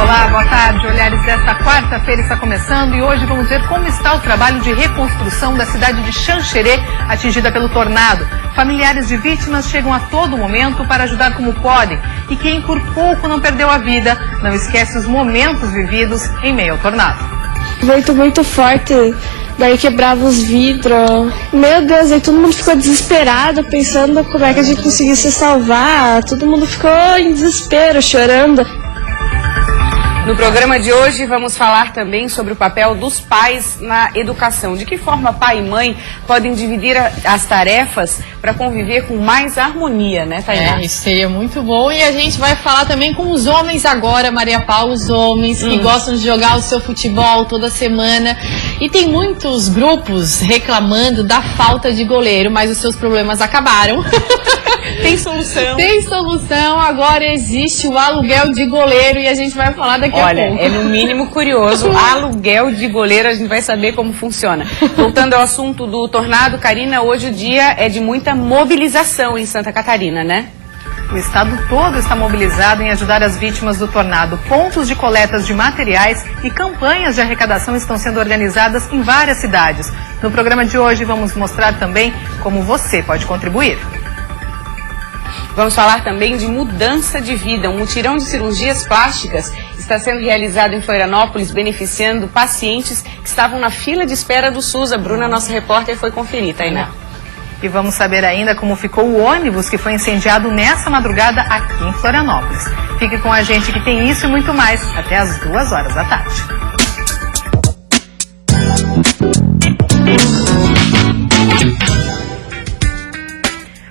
Olá, boa tarde. Olhares desta quarta-feira está começando e hoje vamos ver como está o trabalho de reconstrução da cidade de Xanxerê, atingida pelo tornado. Familiares de vítimas chegam a todo momento para ajudar como podem. E quem por pouco não perdeu a vida, não esquece os momentos vividos em meio ao tornado. Vento muito forte, daí quebrava os vidros. Meu Deus, aí todo mundo ficou desesperado, pensando como é que a gente conseguisse salvar. Todo mundo ficou em desespero, chorando. No programa de hoje vamos falar também sobre o papel dos pais na educação. De que forma pai e mãe podem dividir as tarefas para conviver com mais harmonia, né, Tainá? Isso seria muito bom. E a gente vai falar também com os homens agora, Maria Paula, os homens que gostam de jogar o seu futebol toda semana. E tem muitos grupos reclamando da falta de goleiro, mas os seus problemas acabaram. Tem solução. Tem solução, agora existe o aluguel de goleiro e a gente vai falar daqui a pouco. Olha, é no mínimo curioso, aluguel de goleiro, a gente vai saber como funciona. Voltando ao assunto do tornado, Karina, hoje o dia é de muita mobilização em Santa Catarina, né? O estado todo está mobilizado em ajudar as vítimas do tornado. Pontos de coletas de materiais e campanhas de arrecadação estão sendo organizadas em várias cidades. No programa de hoje vamos mostrar também como você pode contribuir. Vamos falar também de mudança de vida. Um mutirão de cirurgias plásticas está sendo realizado em Florianópolis, beneficiando pacientes que estavam na fila de espera do SUS. A Bruna, nossa repórter, foi conferir, Tainá. E vamos saber ainda como ficou o ônibus que foi incendiado nessa madrugada aqui em Florianópolis. Fique com a gente que tem isso e muito mais até às 2h da tarde.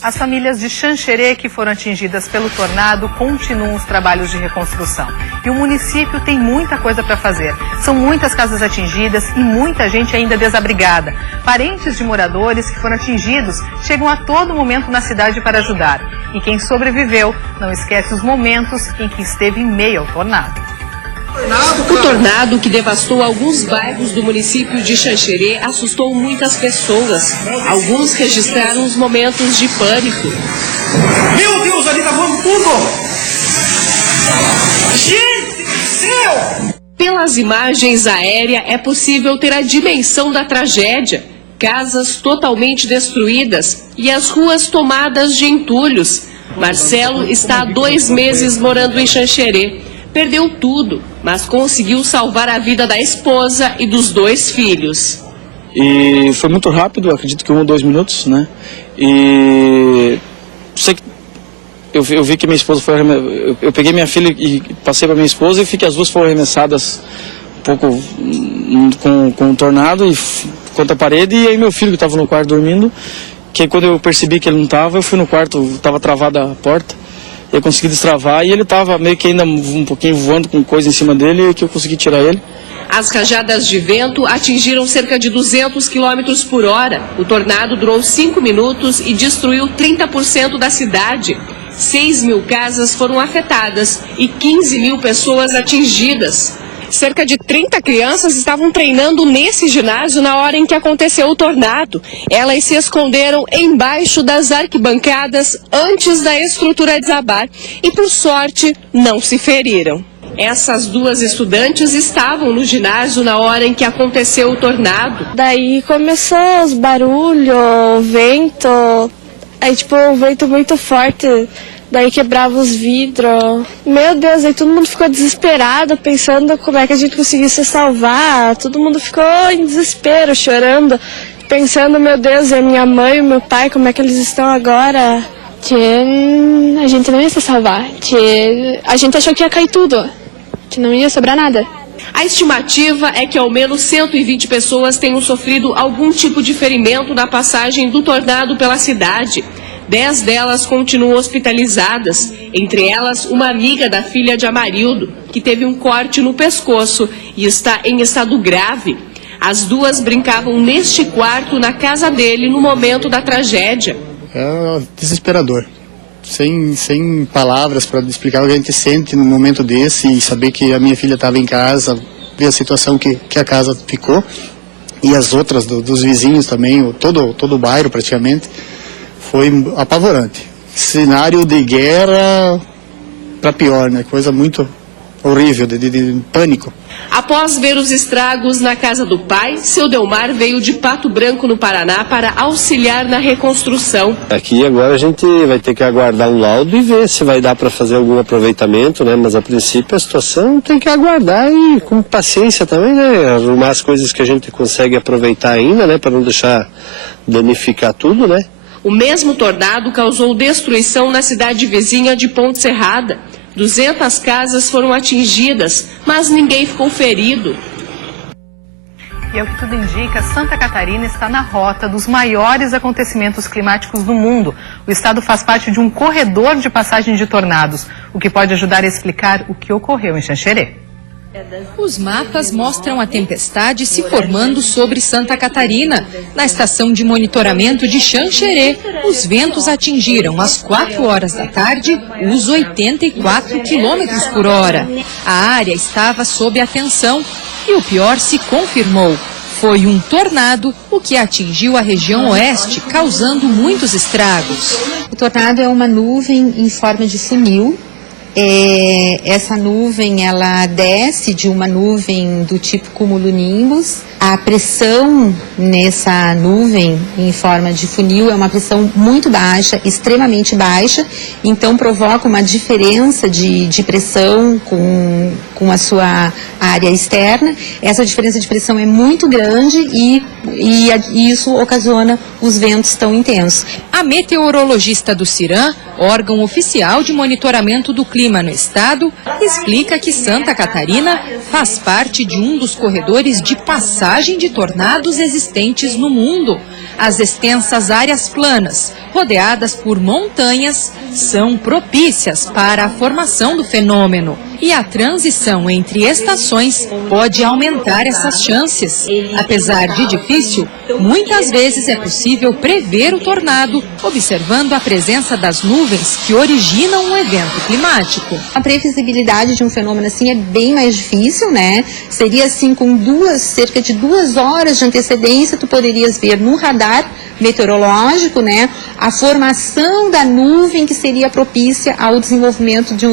As famílias de Xanxerê que foram atingidas pelo tornado continuam os trabalhos de reconstrução. E o município tem muita coisa para fazer. São muitas casas atingidas e muita gente ainda desabrigada. Parentes de moradores que foram atingidos chegam a todo momento na cidade para ajudar. E quem sobreviveu não esquece os momentos em que esteve em meio ao tornado. O tornado que devastou alguns bairros do município de Xanxerê assustou muitas pessoas. Alguns registraram os momentos de pânico. Meu Deus, ali tá voando tudo! Gente do céu! Pelas imagens aéreas é possível ter a dimensão da tragédia. Casas totalmente destruídas e as ruas tomadas de entulhos. Marcelo está há 2 meses morando em Xanxerê. Perdeu tudo, mas conseguiu salvar a vida da esposa e dos 2 filhos. E foi muito rápido, acredito que 1 ou 2 minutos, né? E sei que eu vi que minha esposa foi eu peguei minha filha e passei para minha esposa e vi que as duas foram arremessadas um pouco com o tornado e contra a parede. E aí meu filho que estava no quarto dormindo, que quando eu percebi que ele não estava, eu fui no quarto, estava travada a porta. Eu consegui destravar e ele estava meio que ainda um pouquinho voando com coisa em cima dele, que eu consegui tirar ele. As rajadas de vento atingiram cerca de 200 km por hora. O tornado durou 5 minutos e destruiu 30% da cidade. 6.000 casas foram afetadas e 15.000 pessoas atingidas. Cerca de 30 crianças estavam treinando nesse ginásio na hora em que aconteceu o tornado. Elas se esconderam embaixo das arquibancadas antes da estrutura desabar e, por sorte, não se feriram. Essas 2 estudantes estavam no ginásio na hora em que aconteceu o tornado. Daí começou os barulhos, o vento, aí o vento muito forte. Daí quebrava os vidros. Meu Deus, aí todo mundo ficou desesperado, pensando como é que a gente conseguisse salvar. Todo mundo ficou em desespero, chorando, pensando, meu Deus, e a minha mãe e o meu pai, como é que eles estão agora? A gente não ia se salvar. A gente achou que ia cair tudo, que não ia sobrar nada. A estimativa é que ao menos 120 pessoas tenham sofrido algum tipo de ferimento na passagem do tornado pela cidade. 10 delas continuam hospitalizadas, entre elas uma amiga da filha de Amarildo, que teve um corte no pescoço e está em estado grave. As 2 brincavam neste quarto na casa dele no momento da tragédia. É desesperador. Sem palavras para explicar o que a gente sente num momento desse e saber que a minha filha estava em casa, ver a situação que a casa ficou e as outras dos vizinhos também, todo o bairro praticamente. Foi apavorante. Cenário de guerra para pior, né? Coisa muito horrível, de pânico. Após ver os estragos na casa do pai, seu Delmar veio de Pato Branco, no Paraná, para auxiliar na reconstrução. Aqui agora a gente vai ter que aguardar um laudo e ver se vai dar para fazer algum aproveitamento, né? Mas a princípio a situação tem que aguardar e com paciência também, né? Arrumar as coisas que a gente consegue aproveitar ainda, né? Para não deixar danificar tudo, né? O mesmo tornado causou destruição na cidade vizinha de Ponte Serrada. 200 casas foram atingidas, mas ninguém ficou ferido. E ao que tudo indica, Santa Catarina está na rota dos maiores acontecimentos climáticos do mundo. O estado faz parte de um corredor de passagem de tornados, o que pode ajudar a explicar o que ocorreu em Xanxerê. Os mapas mostram a tempestade se formando sobre Santa Catarina. Na estação de monitoramento de Xanxerê, os ventos atingiram às 4 horas da tarde os 84 quilômetros por hora. A área estava sob atenção e o pior se confirmou. Foi um tornado o que atingiu a região oeste, causando muitos estragos. O tornado é uma nuvem em forma de funil. Essa nuvem, ela desce de uma nuvem do tipo cumulonimbus. A pressão nessa nuvem em forma de funil é uma pressão muito baixa, extremamente baixa, então provoca uma diferença de pressão com a sua área externa. Essa diferença de pressão é muito grande e isso ocasiona os ventos tão intensos. A meteorologista do CIRAM, órgão oficial de monitoramento do clima no estado, explica que Santa Catarina faz parte de um dos corredores de passagem de tornados existentes no mundo. As extensas áreas planas, rodeadas por montanhas, são propícias para a formação do fenômeno. E a transição entre estações pode aumentar essas chances. Apesar de difícil, muitas vezes é possível prever o tornado, observando a presença das nuvens que originam um evento climático. A previsibilidade de um fenômeno assim é bem mais difícil, né? Seria assim, com cerca de 2 horas de antecedência, tu poderias ver no radar meteorológico, né, a formação da nuvem que seria propícia ao desenvolvimento de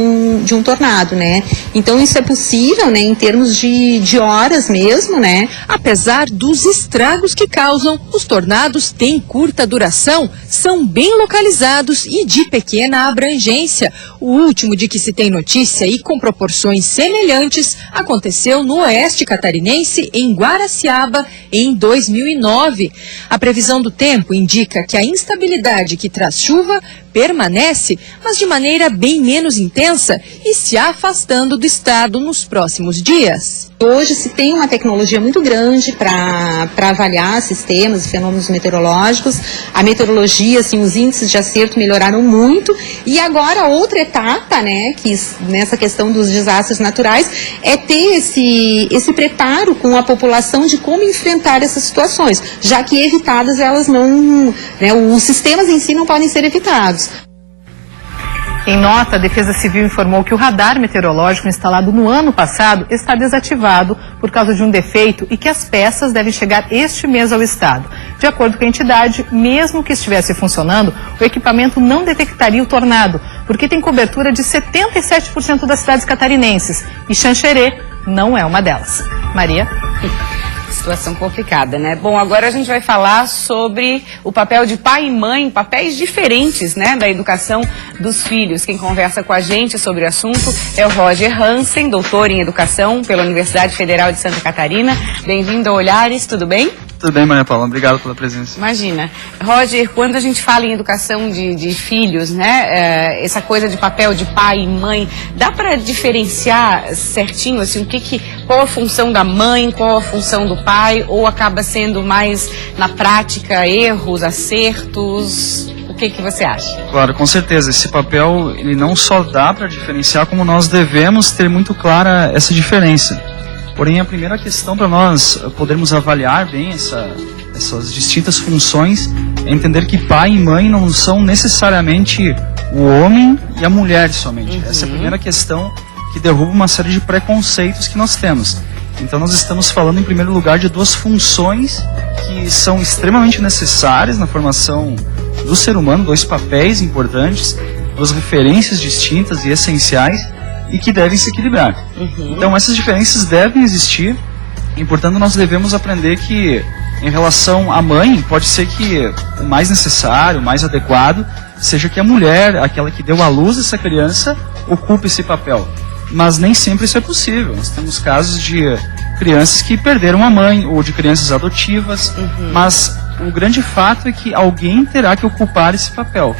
um tornado, né? Então isso é possível, né, em termos de horas mesmo, né? Apesar dos estragos que causam, os tornados têm curta duração, são bem localizados e de pequena abrangência. O último de que se tem notícia e com proporções semelhantes aconteceu no oeste catarinense, em Guaraciaba, em 2009. A previsão do tempo indica que a instabilidade que traz chuva permanece, mas de maneira bem menos intensa e se afastando do estado nos próximos dias. Hoje se tem uma tecnologia muito grande para avaliar sistemas e fenômenos meteorológicos. A meteorologia, assim, os índices de acerto melhoraram muito. E agora outra etapa, né, que nessa questão dos desastres naturais, é ter esse preparo com a população de como enfrentar essas situações, já que evitadas elas não, né, os sistemas em si não podem ser evitados. Em nota, a Defesa Civil informou que o radar meteorológico instalado no ano passado está desativado por causa de um defeito e que as peças devem chegar este mês ao estado. De acordo com a entidade, mesmo que estivesse funcionando, o equipamento não detectaria o tornado, porque tem cobertura de 77% das cidades catarinenses e Xanxerê não é uma delas. Maria? Situação complicada, né? Bom, agora a gente vai falar sobre o papel de pai e mãe, papéis diferentes, né, da educação dos filhos. Quem conversa com a gente sobre o assunto é o Roger Hansen, doutor em educação pela Universidade Federal de Santa Catarina. Bem-vindo ao Olhares, tudo bem? Tudo bem, Maria Paula, obrigado pela presença. Imagina. Roger, quando a gente fala em educação de filhos, né, essa coisa de papel de pai e mãe, dá para diferenciar certinho, assim, qual a função da mãe, qual a função do pai, ou acaba sendo mais na prática, erros, acertos? O que você acha? Claro, com certeza, esse papel, ele não só dá para diferenciar, como nós devemos ter muito clara essa diferença. Porém, a primeira questão para nós podermos avaliar bem essas distintas funções é entender que pai e mãe não são necessariamente o homem e a mulher somente. Essa é a primeira questão que derruba uma série de preconceitos que nós temos. Então nós estamos falando em primeiro lugar de 2 funções que são extremamente necessárias na formação do ser humano, 2 papéis importantes, 2 referências distintas e essenciais, e que devem se equilibrar. Então essas diferenças devem existir e, portanto, nós devemos aprender que, em relação à mãe, pode ser que o mais necessário, o mais adequado, seja que a mulher, aquela que deu à luz essa criança, ocupe esse papel. Mas nem sempre isso é possível. Nós temos casos de crianças que perderam a mãe, ou de crianças adotivas, mas o grande fato é que alguém terá que ocupar esse papel.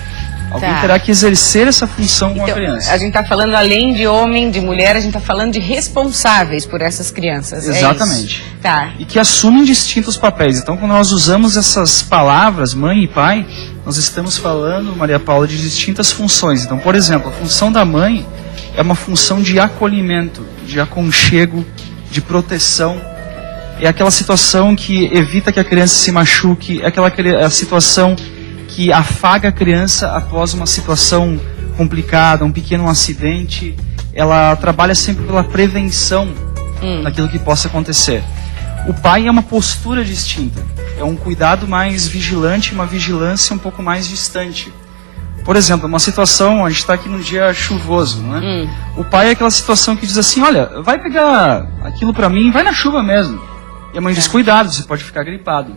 Alguém terá que exercer essa função com a criança. A gente está falando, além de homem, de mulher, a gente está falando de responsáveis por essas crianças. Exatamente. Tá. E que assumem distintos papéis. Então, quando nós usamos essas palavras, mãe e pai, nós estamos falando, Maria Paula, de distintas funções. Então, por exemplo, a função da mãe é uma função de acolhimento, de aconchego, de proteção. É aquela situação que evita que a criança se machuque, é aquela situação que afaga a criança após uma situação complicada, um pequeno acidente. Ela trabalha sempre pela prevenção daquilo que possa acontecer. O pai é uma postura distinta, é um cuidado mais vigilante, uma vigilância um pouco mais distante. Por exemplo, uma situação, a gente está aqui num dia chuvoso, não é? O pai é aquela situação que diz assim, olha, vai pegar aquilo para mim, vai na chuva mesmo. E a mãe diz, cuidado, você pode ficar gripado.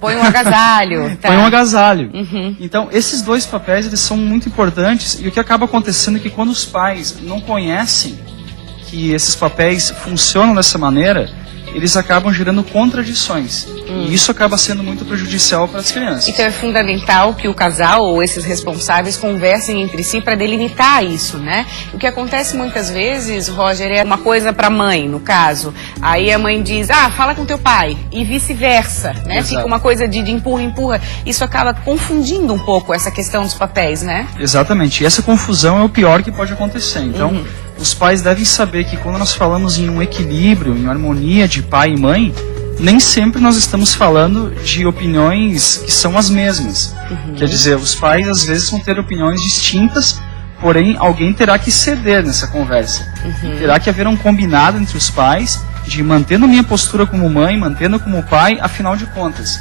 Põe um agasalho. Põe um agasalho. Então, esses dois papéis, eles são muito importantes. E o que acaba acontecendo é que quando os pais não conhecem que esses papéis funcionam dessa maneira, eles acabam gerando contradições. E isso acaba sendo muito prejudicial para as crianças. Então é fundamental que o casal ou esses responsáveis conversem entre si para delimitar isso, né? O que acontece muitas vezes, Roger, é uma coisa para a mãe, no caso. Aí a mãe diz, fala com teu pai, e vice-versa, né? Exato. Fica uma coisa de empurra. Isso acaba confundindo um pouco essa questão dos papéis, né? Exatamente. E essa confusão é o pior que pode acontecer. Então, os pais devem saber que quando nós falamos em um equilíbrio, em harmonia de pai e mãe, nem sempre nós estamos falando de opiniões que são as mesmas. Quer dizer, os pais às vezes vão ter opiniões distintas, porém alguém terá que ceder nessa conversa. Terá que haver um combinado entre os pais de mantendo minha postura como mãe, mantendo como pai, afinal de contas.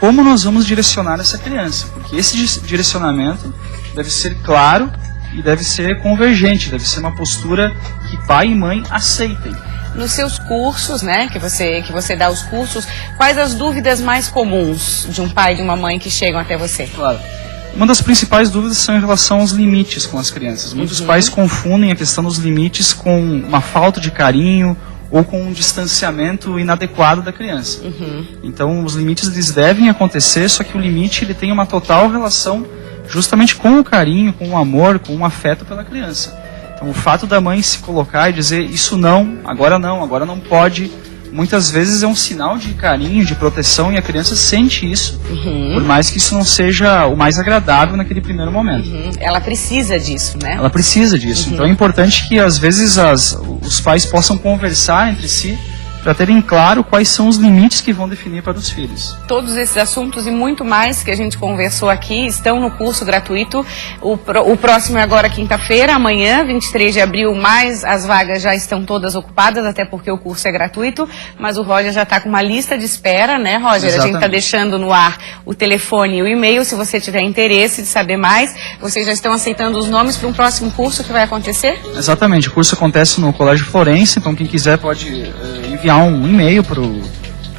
Como nós vamos direcionar essa criança? Porque esse direcionamento deve ser claro e deve ser convergente, deve ser uma postura que pai e mãe aceitem. Nos seus cursos, né, que você dá os cursos, quais as dúvidas mais comuns de um pai e de uma mãe que chegam até você? Claro. Uma das principais dúvidas são em relação aos limites com as crianças. Muitos pais confundem a questão dos limites com uma falta de carinho ou com um distanciamento inadequado da criança. Então, os limites eles devem acontecer, só que o limite ele tem uma total relação justamente com o carinho, com o amor, com o afeto pela criança. Então, o fato da mãe se colocar e dizer isso não, agora não pode, muitas vezes é um sinal de carinho, de proteção, e a criança sente isso, por mais que isso não seja o mais agradável naquele primeiro momento. Ela precisa disso, né? Ela precisa disso. Então é importante que às vezes os pais possam conversar entre si para terem claro quais são os limites que vão definir para os filhos. Todos esses assuntos e muito mais que a gente conversou aqui estão no curso gratuito. O próximo é agora quinta-feira, amanhã, 23 de abril, mas as vagas já estão todas ocupadas, até porque o curso é gratuito, mas o Roger já está com uma lista de espera, né, Roger? Exatamente. A gente está deixando no ar o telefone e o e-mail, se você tiver interesse de saber mais. Vocês já estão aceitando os nomes para um próximo curso que vai acontecer? Exatamente, o curso acontece no Colégio Florência, então quem quiser pode enviar um e-mail para o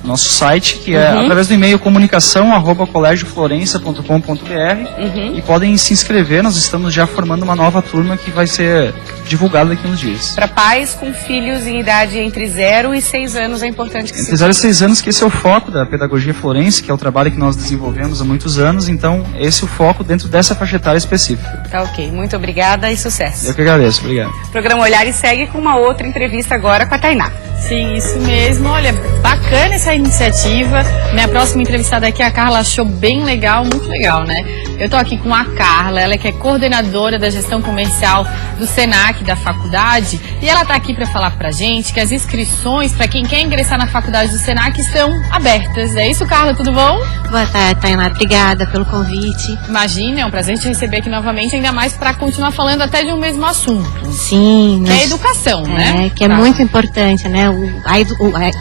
nosso site, que é através do e-mail comunicação@colegioflorencia.com.br, e podem se inscrever. Nós estamos já formando uma nova turma que vai ser divulgada daqui uns dias. Para pais com filhos em idade entre 0 e 6 anos é importante que entre 0 e 6 anos, que esse é o foco da pedagogia forense, que é o trabalho que nós desenvolvemos há muitos anos, então esse é o foco dentro dessa faixa etária específica. Tá ok, muito obrigada e sucesso. Eu que agradeço, obrigado. O programa Olhares segue com uma outra entrevista agora com a Tainá. Sim, isso mesmo. Olha, bacana essa iniciativa. Minha próxima entrevistada aqui, a Carla, achou bem legal, muito legal, né? Eu tô aqui com a Carla, ela que é coordenadora da gestão comercial do Senac, da faculdade, e ela tá aqui para falar pra gente que as inscrições para quem quer ingressar na faculdade do Senac estão abertas. É isso, Carla? Tudo bom? Boa tarde, Tainá. Obrigada pelo convite. Imagina, é um prazer te receber aqui novamente, ainda mais para continuar falando até de um mesmo assunto. Sim. Que é a educação, né? Que é muito importante, né?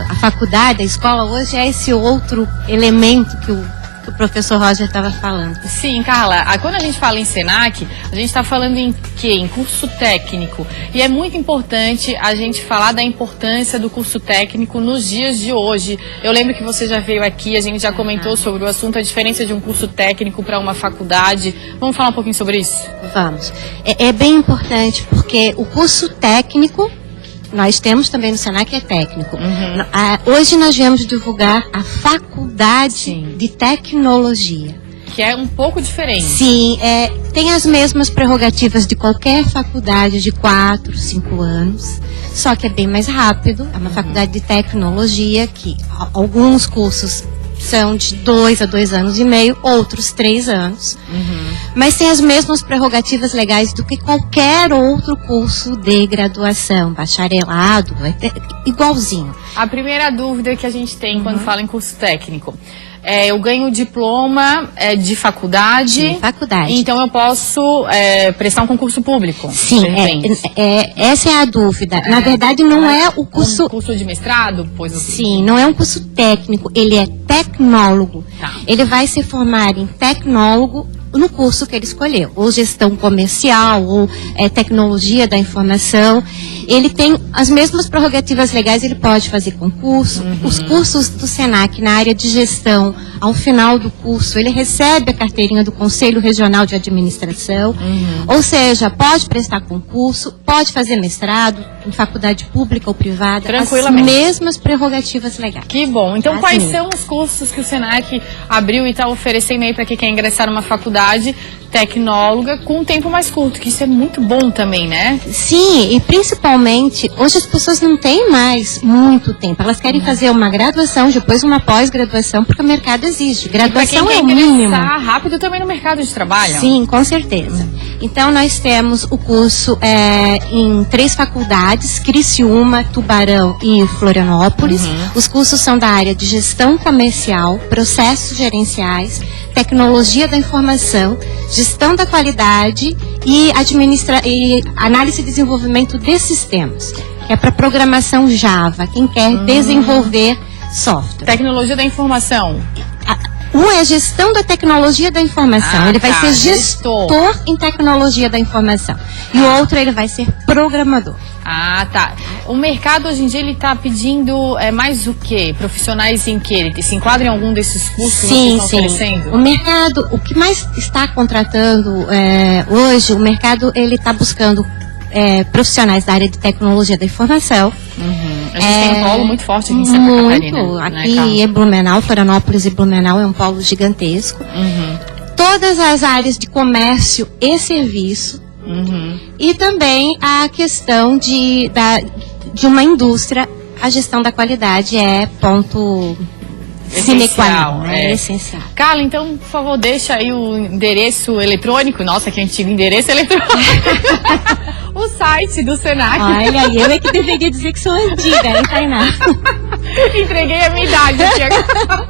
A faculdade, a escola hoje é esse outro elemento que que o professor Roger estava falando. Sim, Carla, quando a gente fala em SENAC, a gente está falando em quê? Em curso técnico. E é muito importante a gente falar da importância do curso técnico nos dias de hoje. Eu lembro que você já veio aqui, a gente já comentou sobre o assunto, a diferença de um curso técnico para uma faculdade. Vamos falar um pouquinho sobre isso? Vamos. É bem importante porque o curso técnico, nós temos também no SENAC, é técnico. Hoje nós viemos divulgar a faculdade de tecnologia. Que é um pouco diferente. Sim, tem as mesmas prerrogativas de qualquer faculdade de 4, 5 anos, só que é bem mais rápido. É uma faculdade de tecnologia que alguns cursos são de 2 a 2 anos e meio, outros 3 anos. Mas tem as mesmas prerrogativas legais do que qualquer outro curso de graduação, bacharelado, igualzinho. A primeira dúvida que a gente tem quando fala em curso técnico eu ganho diploma de faculdade. De faculdade. Então eu posso prestar um concurso público. Sim, essa é a dúvida. Na verdade, não é o curso... Um curso de mestrado? Sim, não é um curso técnico, ele é tecnólogo. Ele vai se formar em tecnólogo no curso que ele escolheu, ou gestão comercial, ou tecnologia da informação. Ele tem as mesmas prerrogativas legais, ele pode fazer concurso. Os cursos do SENAC na área de gestão, ao final do curso, ele recebe a carteirinha do Conselho Regional de Administração. Ou seja, pode prestar concurso, pode fazer mestrado em faculdade pública ou privada. Tranquilamente. As mesmas prerrogativas legais. Que bom. Então, quais são os cursos que o SENAC abriu e está oferecendo aí para quem quer ingressar numa faculdade tecnóloga com um tempo mais curto, que isso é muito bom também, né? Sim, e principalmente, hoje as pessoas não têm mais muito tempo. Elas querem fazer uma graduação, depois uma pós-graduação, porque o mercado exige. Graduação é o mínimo. Rápido também no mercado de trabalho. Sim, com certeza. Então, nós temos o curso em 3 faculdades, Criciúma, Tubarão e Florianópolis. Os cursos são da área de gestão comercial, processos gerenciais, tecnologia da informação, gestão da qualidade e análise e desenvolvimento de sistemas, que é para programação Java, quem quer desenvolver software. Tecnologia da informação. Um é gestão da tecnologia da informação, ele vai ser gestor em tecnologia da informação. E o outro, ele vai ser programador. Ah, tá. O mercado hoje em dia, ele está pedindo mais o quê? Profissionais em quê? Ele se enquadra em algum desses cursos que vocês estão oferecendo? O mercado, o que mais está contratando hoje, o mercado, ele está buscando profissionais da área de tecnologia da informação. A gente tem um polo muito forte aqui em Santa Catarina. Aqui em Blumenau, Florianópolis e Blumenau é um polo gigantesco. Todas as áreas de comércio e serviço. E também a questão de uma indústria, a gestão da qualidade é ponto sine qua non, é essencial. Carla, então, por favor, deixa aí o endereço eletrônico. Nossa, que antigo endereço eletrônico. O site do SENAC. Olha, eu é que deveria dizer que sou antiga, hein, Tainá? Entreguei a minha idade aqui agora.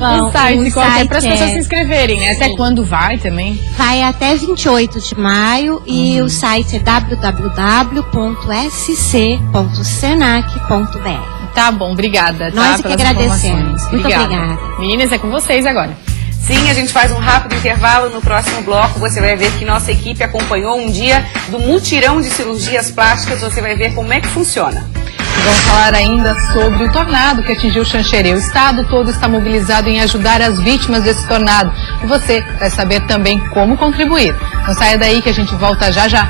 Bom, o site qualquer para as pessoas se inscreverem, né? Até quando vai também? Vai até 28 de maio e o site é www.sc.senac.br. Tá bom, obrigada. Nós que agradecemos. Muito obrigada. Meninas, é com vocês agora. Sim, a gente faz um rápido intervalo. No próximo bloco você vai ver que nossa equipe acompanhou um dia do mutirão de cirurgias plásticas. Você vai ver como é que funciona. Vamos falar ainda sobre o tornado que atingiu Xanxerê. O estado todo está mobilizado em ajudar as vítimas desse tornado. E você vai saber também como contribuir. Não saia daí que a gente volta já já.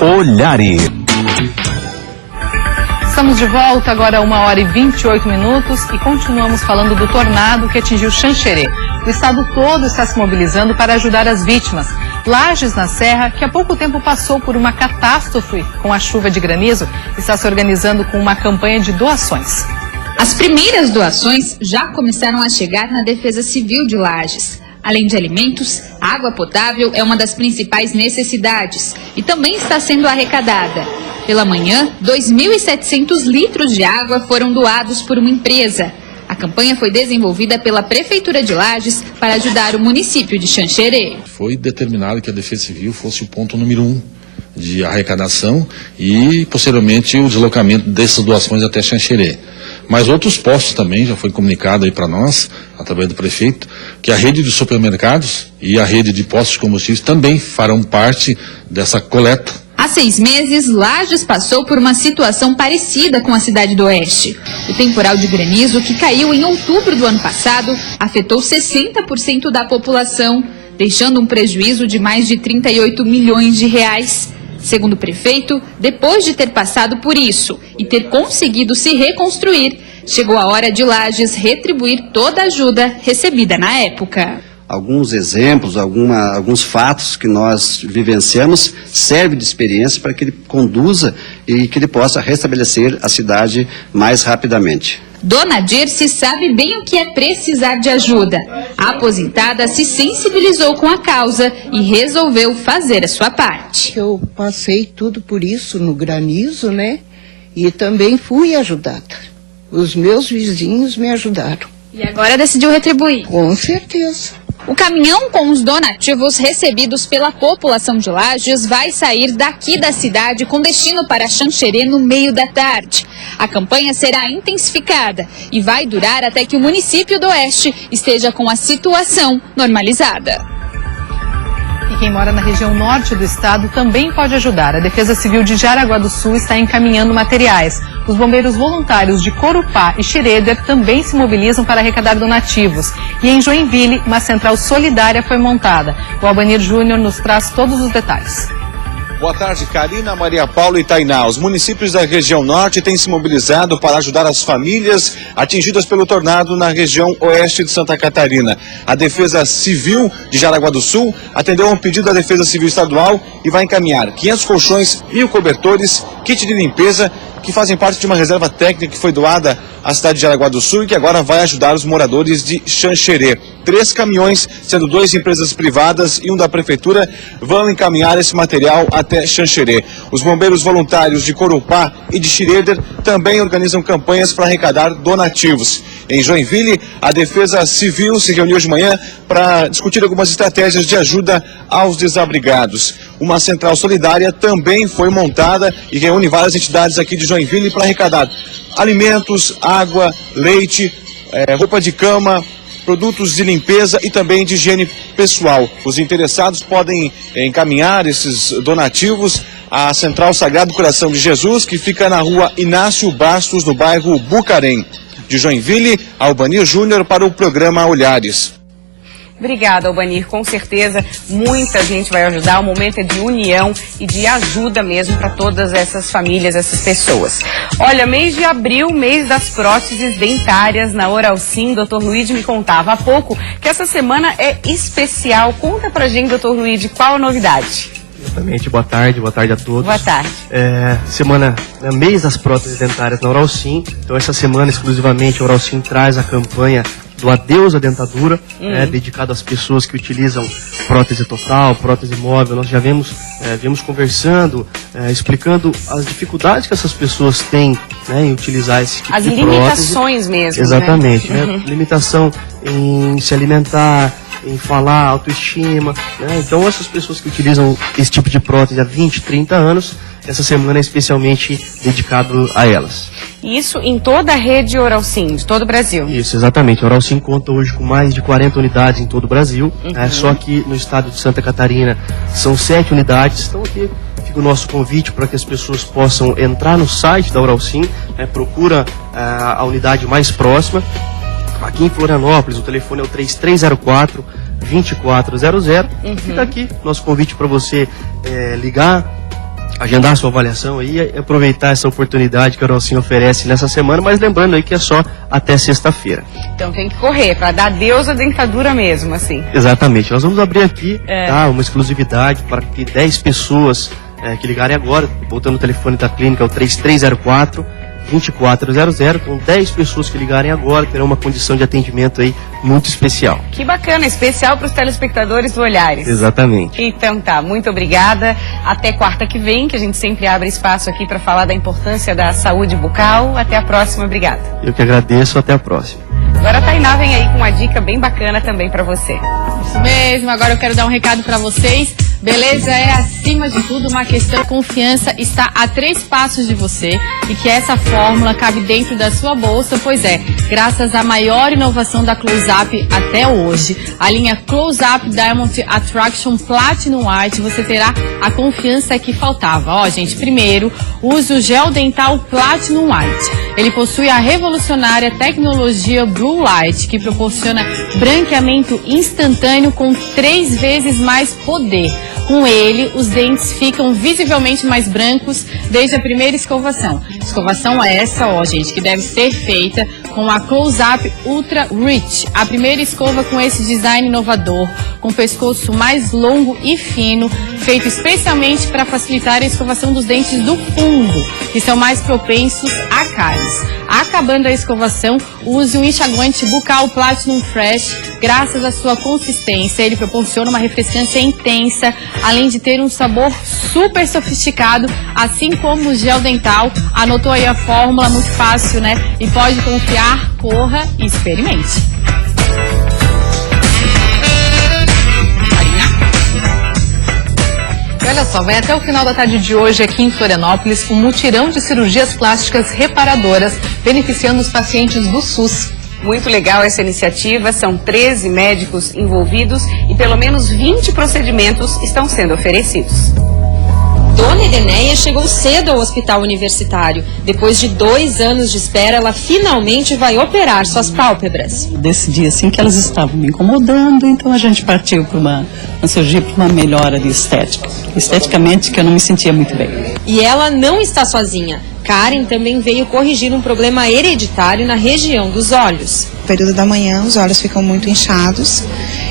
Olhare. Estamos de volta agora 1h28 e continuamos falando do tornado que atingiu Xanxerê. O estado todo está se mobilizando para ajudar as vítimas. Lages, na Serra, que há pouco tempo passou por uma catástrofe com a chuva de granizo, está se organizando com uma campanha de doações. As primeiras doações já começaram a chegar na Defesa Civil de Lages. Além de alimentos, a água potável é uma das principais necessidades e também está sendo arrecadada. Pela manhã, 2.700 litros de água foram doados por uma empresa. A campanha foi desenvolvida pela Prefeitura de Lages para ajudar o município de Xanxerê. Foi determinado que a Defesa Civil fosse o ponto número 1 de arrecadação e, posteriormente, o deslocamento dessas doações até Xanxerê. Mas outros postos também, já foi comunicado aí para nós, através do prefeito, que a rede de supermercados e a rede de postos de combustíveis também farão parte dessa coleta. Há 6 meses, Lages passou por uma situação parecida com a cidade do Oeste. O temporal de granizo, que caiu em outubro do ano passado, afetou 60% da população, deixando um prejuízo de mais de 38 milhões de reais. Segundo o prefeito, depois de ter passado por isso e ter conseguido se reconstruir, chegou a hora de Lages retribuir toda a ajuda recebida na época. Alguns exemplos, alguns fatos que nós vivenciamos servem de experiência para que ele conduza e que ele possa restabelecer a cidade mais rapidamente. Dona Dirce sabe bem o que é precisar de ajuda. A aposentada se sensibilizou com a causa e resolveu fazer a sua parte. Eu passei tudo por isso no granizo, né? E também fui ajudada. Os meus vizinhos me ajudaram. E agora decidiu retribuir? Com certeza. O caminhão com os donativos recebidos pela população de Lages vai sair daqui da cidade com destino para Xanxerê no meio da tarde. A campanha será intensificada e vai durar até que o município do Oeste esteja com a situação normalizada. E quem mora na região norte do estado também pode ajudar. A Defesa Civil de Jaraguá do Sul está encaminhando materiais. Os bombeiros voluntários de Corupá e Xireder também se mobilizam para arrecadar donativos. E em Joinville, uma central solidária foi montada. O Albanir Júnior nos traz todos os detalhes. Boa tarde, Karina, Maria Paula e Tainá. Os municípios da região norte têm se mobilizado para ajudar as famílias atingidas pelo tornado na região oeste de Santa Catarina. A Defesa Civil de Jaraguá do Sul atendeu a um pedido da Defesa Civil Estadual e vai encaminhar 500 colchões, 1.000 cobertores, kit de limpeza, que fazem parte de uma reserva técnica que foi doada à cidade de Jaraguá do Sul e que agora vai ajudar os moradores de Xanxerê. 3 caminhões, sendo 2 empresas privadas e um da prefeitura, vão encaminhar esse material até Xanxerê. Os bombeiros voluntários de Corupá e de Xireder também organizam campanhas para arrecadar donativos. Em Joinville, a Defesa Civil se reuniu de manhã para discutir algumas estratégias de ajuda aos desabrigados. Uma central solidária também foi montada e reúne várias entidades aqui de Joinville para arrecadar alimentos, água, leite, roupa de cama, produtos de limpeza e também de higiene pessoal. Os interessados podem encaminhar esses donativos à Central Sagrado Coração de Jesus, que fica na rua Inácio Bastos, no bairro Bucarém. De Joinville, Albanir Júnior para o programa Olhares. Obrigada, Albanir. Com certeza, muita gente vai ajudar. O momento é de união e de ajuda mesmo para todas essas famílias, essas pessoas. Olha, mês de abril, mês das próteses dentárias na Oralsim. Dr. Luigi me contava há pouco que essa semana é especial. Conta pra gente, Dr. Luigi, qual a novidade? Exatamente, boa tarde a todos. Boa tarde. Mês das próteses dentárias na Oralsim. Então, essa semana, exclusivamente, a Oralsim traz a campanha do Adeus à Dentadura, dedicado às pessoas que utilizam prótese total, prótese móvel. Nós já viemos conversando, explicando as dificuldades que essas pessoas têm, né, em utilizar esse tipo de prótese. As limitações mesmo. Exatamente, né? Limitação em se alimentar, em falar, autoestima, né? Então essas pessoas que utilizam esse tipo de prótese há 20, 30 anos, essa semana é especialmente dedicado a elas. Isso em toda a rede Oralsim, de todo o Brasil? Isso, exatamente. A Oralsim conta hoje com mais de 40 unidades em todo o Brasil. Só que no estado de Santa Catarina são 7 unidades. Então aqui fica o nosso convite para que as pessoas possam entrar no site da Oralsim, procura a unidade mais próxima. Aqui em Florianópolis, o telefone é o 3304-2400. Fica aqui nosso convite para você ligar, agendar a sua avaliação aí e aproveitar essa oportunidade que a Oralsim oferece nessa semana, mas lembrando aí que é só até sexta-feira. Então tem que correr para dar adeus à dentadura mesmo, assim. Exatamente. Nós vamos abrir aqui uma exclusividade para que 10 pessoas que ligarem agora, voltando o telefone da clínica, é o 3304-2400, com 10 pessoas que ligarem agora, terão uma condição de atendimento aí muito especial. Que bacana, especial para os telespectadores do Olhares. Exatamente. Então tá, muito obrigada. Até quarta que vem, que a gente sempre abre espaço aqui para falar da importância da saúde bucal. Até a próxima, obrigada. Eu que agradeço, até a próxima. Agora a Tainá vem aí com uma dica bem bacana também para você. Isso mesmo, agora eu quero dar um recado para vocês. Beleza é, acima de tudo, uma questão de confiança, está a 3 passos de você e que essa fórmula cabe dentro da sua bolsa, pois é, graças à maior inovação da Close-Up até hoje, a linha Close-Up Diamond Attraction Platinum White, você terá a confiança que faltava. Ó, gente, primeiro, use o gel dental Platinum White. Ele possui a revolucionária tecnologia Blue Light, que proporciona branqueamento instantâneo com 3 vezes mais poder. Com ele, os dentes ficam visivelmente mais brancos desde a primeira escovação. Escovação é essa, ó, gente, que deve ser feita com a Close-Up Ultra Rich. A primeira escova com esse design inovador, com pescoço mais longo e fino, feito especialmente para facilitar a escovação dos dentes do fundo, que são mais propensos a cáries. Acabando a escovação, use o enxaguante bucal Platinum Fresh. Graças à sua consistência, ele proporciona uma refrescância intensa, além de ter um sabor super sofisticado, assim como o gel dental. Anotou aí a fórmula, muito fácil, né? E pode confiar, corra e experimente. Olha só, vai até o final da tarde de hoje aqui em Florianópolis um mutirão de cirurgias plásticas reparadoras, beneficiando os pacientes do SUS. Muito legal essa iniciativa, são 13 médicos envolvidos e pelo menos 20 procedimentos estão sendo oferecidos. Dona Edeneia chegou cedo ao hospital universitário. Depois de 2 anos de espera, ela finalmente vai operar suas pálpebras. Decidi assim que elas estavam me incomodando, então a gente partiu para uma cirurgia, para uma melhora de estética. Esteticamente, que eu não me sentia muito bem. E ela não está sozinha. Karen também veio corrigir um problema hereditário na região dos olhos. No período da manhã, os olhos ficam muito inchados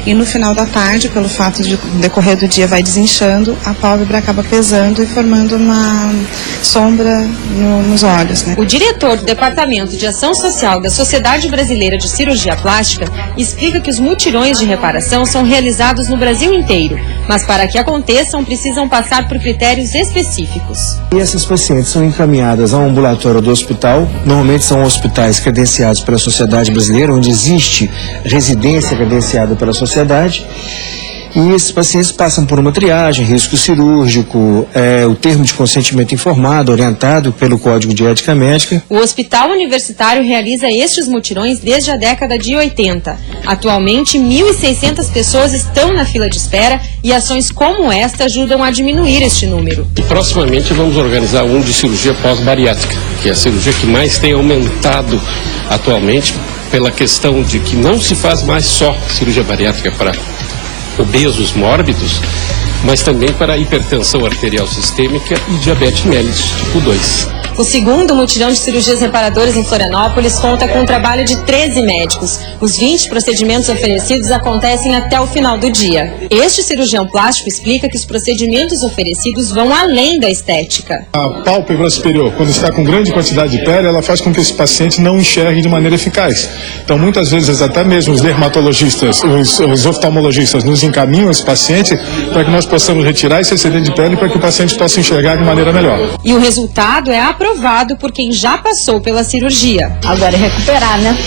e no final da tarde, pelo fato de o decorrer do dia vai desinchando, a pálpebra acaba pesando e formando uma sombra nos olhos, né? O diretor do Departamento de Ação Social da Sociedade Brasileira de Cirurgia Plástica explica que os mutirões de reparação são realizados no Brasil inteiro, mas para que aconteçam precisam passar por critérios específicos. E essas pacientes são encaminhadas ao ambulatório do hospital, normalmente são hospitais credenciados pela Sociedade Brasileira, onde existe residência credenciada pela sociedade, e esses pacientes passam por uma triagem, risco cirúrgico, o termo de consentimento informado, orientado pelo Código de Ética Médica. O Hospital Universitário realiza estes mutirões desde a década de 80. Atualmente, 1.600 pessoas estão na fila de espera e ações como esta ajudam a diminuir este número. E proximamente vamos organizar um de cirurgia pós-bariátrica, que é a cirurgia que mais tem aumentado atualmente pela questão de que não se faz mais só cirurgia bariátrica para obesos mórbidos, mas também para hipertensão arterial sistêmica e diabetes mellitus tipo 2. O segundo mutirão de cirurgias reparadoras em Florianópolis conta com o trabalho de 13 médicos. Os 20 procedimentos oferecidos acontecem até o final do dia. Este cirurgião plástico explica que os procedimentos oferecidos vão além da estética. A pálpebra superior, quando está com grande quantidade de pele, ela faz com que esse paciente não enxergue de maneira eficaz. Então, muitas vezes, até mesmo os dermatologistas, os oftalmologistas nos encaminham esse paciente para que nós possamos retirar esse excedente de pele para que o paciente possa enxergar de maneira melhor. E o resultado é aprovado por quem já passou pela cirurgia. Agora é recuperar, né?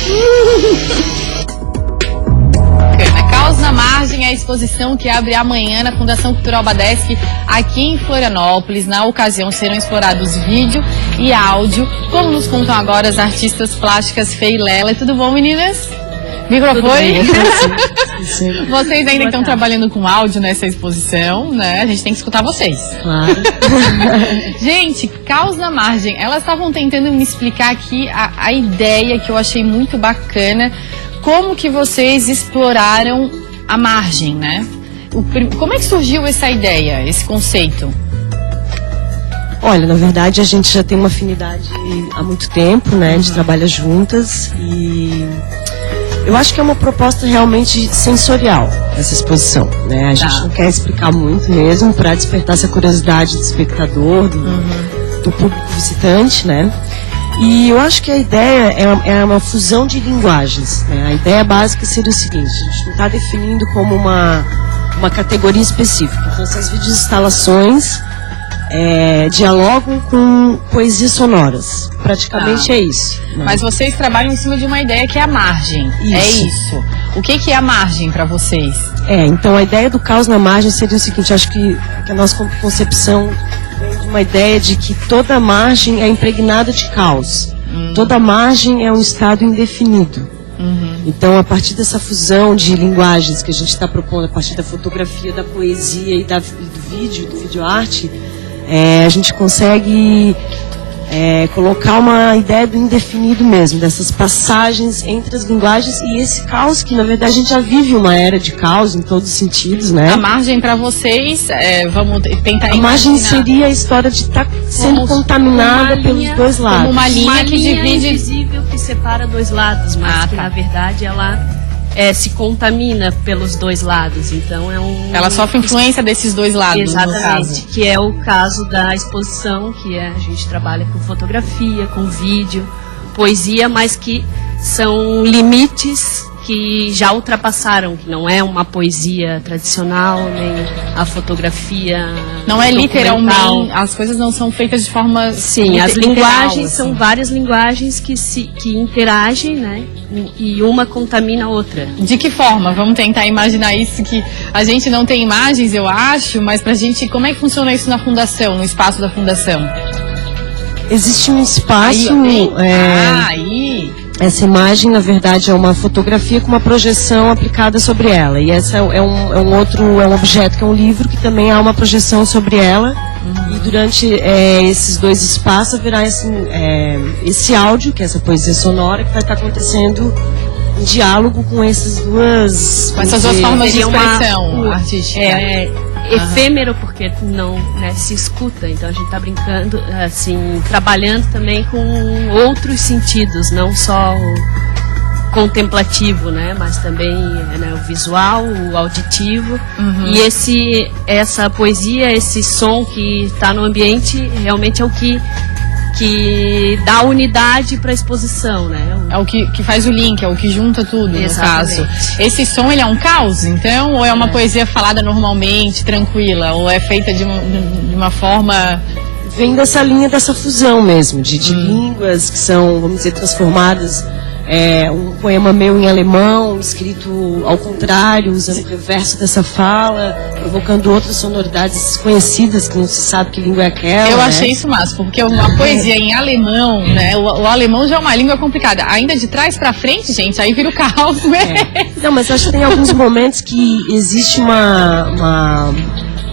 Caos na Margem é a exposição que abre amanhã na Fundação Cultural Badeschi, aqui em Florianópolis. Na ocasião serão explorados vídeo e áudio, como nos contam agora as artistas plásticas Fê e Lela. Tudo bom, meninas? Microfone? Vocês ainda estão trabalhando com áudio nessa exposição, né? A gente tem que escutar vocês. Claro. Gente, Caos na Margem. Elas estavam tentando me explicar aqui a ideia que eu achei muito bacana. Como que vocês exploraram a margem, né? Como é que surgiu essa ideia, esse conceito? Olha, na verdade a gente já tem uma afinidade há muito tempo, né? A gente trabalha juntas e eu acho que é uma proposta realmente sensorial, essa exposição, né? A gente não quer explicar muito mesmo, para despertar essa curiosidade do espectador, do público visitante, né? E eu acho que a ideia é uma fusão de linguagens, né? A ideia básica seria o seguinte: a gente não está definindo como uma categoria específica. Então, essas videoinstalações dialogam com poesias sonoras. Praticamente é isso. Né? Mas vocês trabalham em cima de uma ideia que é a margem. Isso. É isso. O que é a margem para vocês? Então a ideia do caos na margem seria o seguinte, acho que a nossa concepção vem de uma ideia de que toda margem é impregnada de caos. Toda margem é um estado indefinido. Então, a partir dessa fusão de linguagens que a gente está propondo, a partir da fotografia, da poesia e do vídeo-arte, a gente consegue colocar uma ideia do indefinido mesmo, dessas passagens entre as linguagens e esse caos que, na verdade, a gente já vive uma era de caos em todos os sentidos, né? A margem para vocês, vamos tentar imaginar. A margem seria a história de estar sendo contaminada pelos dois lados. Como uma linha que divide... invisível que separa dois lados, mas que, na verdade, ela... se contamina pelos dois lados, então Ela sofre influência desses dois lados. Exatamente, no caso. Que é o caso da exposição, que a gente trabalha com fotografia, com vídeo, poesia, mas que são limites que já ultrapassaram, que não é uma poesia tradicional, nem a fotografia. Não é literalmente, as coisas não são feitas de forma. Sim, as linguagens são várias linguagens que interagem, né? E uma contamina a outra. De que forma? Vamos tentar imaginar isso, que a gente não tem imagens, eu acho, mas pra gente, como é que funciona isso na fundação, no espaço da fundação? Existe um espaço. Aí. Essa imagem, na verdade, é uma fotografia com uma projeção aplicada sobre ela. E essa é um objeto, que é um livro, que também há uma projeção sobre ela. E durante esses dois espaços haverá esse áudio, que é essa poesia sonora, que vai estar acontecendo em diálogo com essas duas... Com essas duas formas de expressão artística. Efêmero, porque não se escuta, então a gente está brincando, assim, trabalhando também com outros sentidos, não só o contemplativo, né, mas também o visual, o auditivo. E essa poesia, esse som que está no ambiente, realmente é o que dá unidade para a exposição, né? É o que faz o link, é o que junta tudo, Exatamente. No caso. Esse som, ele é um caos, então? Ou é uma poesia falada normalmente, tranquila? Ou é feita de uma forma... Vem dessa linha, dessa fusão mesmo, de línguas que são, vamos dizer, transformadas. Um poema meu em alemão, escrito ao contrário, usando o reverso dessa fala, provocando outras sonoridades desconhecidas, que não se sabe que língua é aquela. Eu achei isso massa, porque uma poesia em alemão, né? O alemão já é uma língua complicada. Ainda de trás pra frente, gente, aí vira o caos, né? Não, mas acho que tem alguns momentos que existe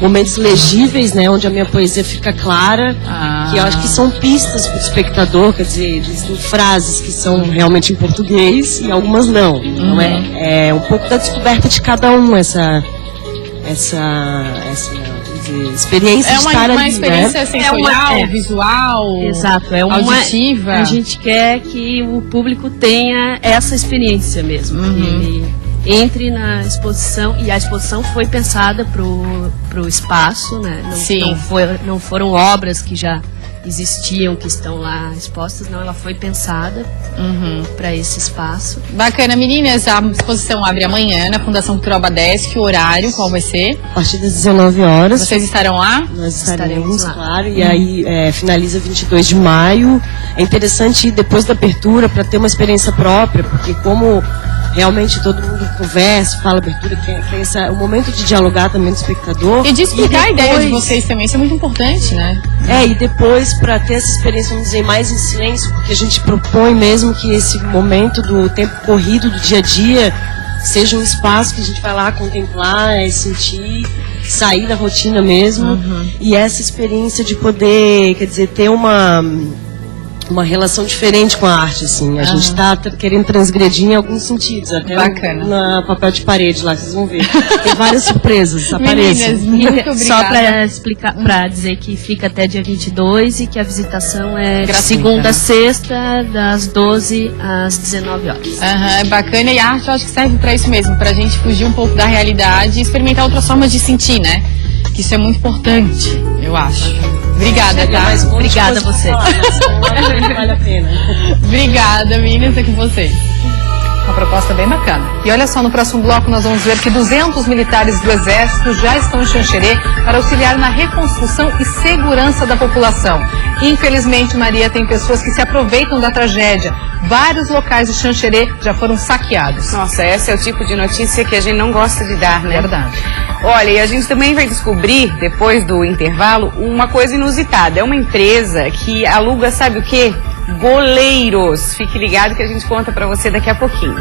momentos legíveis, né, onde a minha poesia fica clara, que eu acho que são pistas para o espectador, quer dizer, existem frases que são realmente em português e algumas não. Então é um pouco da descoberta de cada um essa experiência de estar ali, uma experiência, né? Sensorial, visual, exato, auditiva. A gente quer que o público tenha essa experiência mesmo, que ele entre na exposição, e a exposição foi pensada pro espaço, né? Não foram obras que já existiam, que estão lá expostas, não, ela foi pensada para esse espaço. Bacana, meninas, a exposição abre amanhã na Fundação Cultural Badesc, o horário, qual vai ser? A partir das 19 horas. Vocês estarão lá? Nós estaremos lá. Claro, e aí finaliza 22 de maio. É interessante ir depois da abertura para ter uma experiência própria, porque como realmente todo mundo conversa, fala abertura, quer o momento de dialogar também do espectador. E de explicar a ideia de vocês também, isso é muito importante, né? E depois, para ter essa experiência, vamos dizer, mais em silêncio, porque a gente propõe mesmo que esse momento do tempo corrido, do dia a dia, seja um espaço que a gente vai lá contemplar, sentir, sair da rotina mesmo. E essa experiência de poder, quer dizer, ter uma relação diferente com a arte, assim. A gente está querendo transgredir em alguns sentidos, até no papel de parede lá, vocês vão ver. Tem várias surpresas, apareçam. Muito só para explicar, para dizer que fica até dia 22 e que a visitação é de segunda a sexta, das 12 às 19 horas. É bacana, e a arte eu acho que serve para isso mesmo, para a gente fugir um pouco da realidade e experimentar outras formas de sentir, né? Que isso é muito importante, eu acho. Obrigada, tá? Obrigada a você. Vale a pena. Obrigada, meninas, é com vocês. Uma proposta bem bacana. E olha só, no próximo bloco nós vamos ver que 200 militares do Exército já estão em Xanxerê para auxiliar na reconstrução e segurança da população. Infelizmente, Maria, tem pessoas que se aproveitam da tragédia. Vários locais de Xanxerê já foram saqueados. Nossa, esse é o tipo de notícia que a gente não gosta de dar, né? Verdade. Olha, e a gente também vai descobrir, depois do intervalo, uma coisa inusitada. É uma empresa que aluga, sabe o quê? Goleiros. Fique ligado que a gente conta pra você daqui a pouquinho.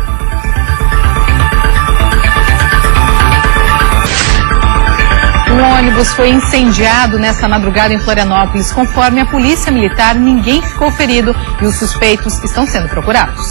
Um ônibus foi incendiado nesta madrugada em Florianópolis. Conforme a polícia militar, ninguém ficou ferido e os suspeitos estão sendo procurados.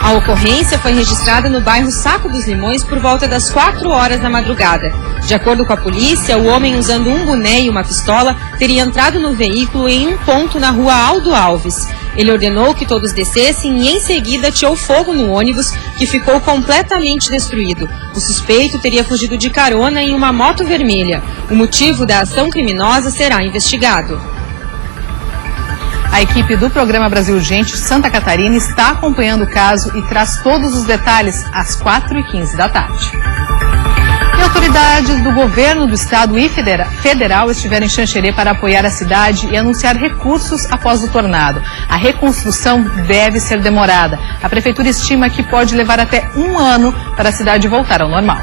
A ocorrência foi registrada no bairro Saco dos Limões por volta das 4 horas da madrugada. De acordo com a polícia, o homem usando um boné e uma pistola teria entrado no veículo em um ponto na rua Aldo Alves. Ele ordenou que todos descessem e em seguida ateou fogo no ônibus, que ficou completamente destruído. O suspeito teria fugido de carona em uma moto vermelha. O motivo da ação criminosa será investigado. A equipe do Programa Brasil Urgente Santa Catarina está acompanhando o caso e traz todos os detalhes às 4h15 da tarde. E autoridades do governo do estado e federal estiveram em Xanxerê para apoiar a cidade e anunciar recursos após o tornado. A reconstrução deve ser demorada. A prefeitura estima que pode levar até 1 ano para a cidade voltar ao normal.